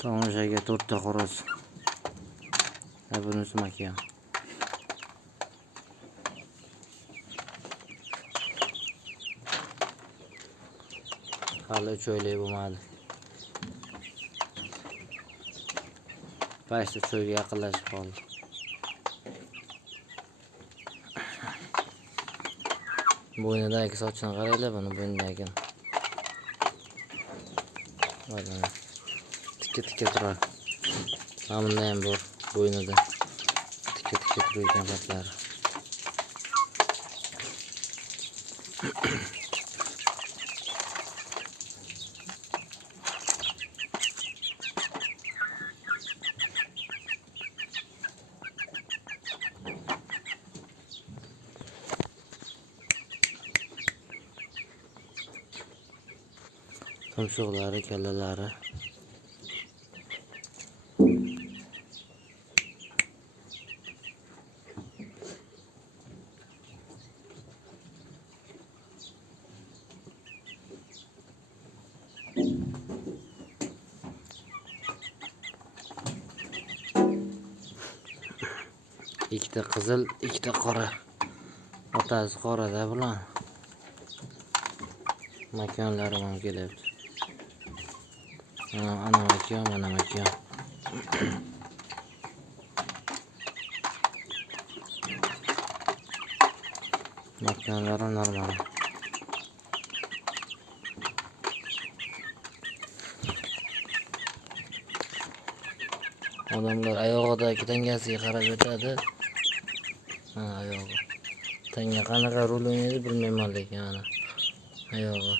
Tomoshaga 4 ta xo'roz. Bunisi makon. Hali 3 oylik bo'lmadi. Başta cho'yga yaqinlashib qoldi. Bo'ynidagi sochini qaranglar, buni bo'ynidagi. Mana tikka turar. Namunda ham bor bo'ynida. Tikka turgan patlari. Tumshuqlari, kallalari. Ikkita qizil, ikkita qora. Otasi qorada bular. Makonlari ham kelyapti. Ana makon, mana makon. Makonlari normal. Odamlar oyog'idagi tangasiga qarab o'tadi. Oyog'i. Tanga qanaqa rol o'ynaydi bilmayman lekin ana. Oyog'i.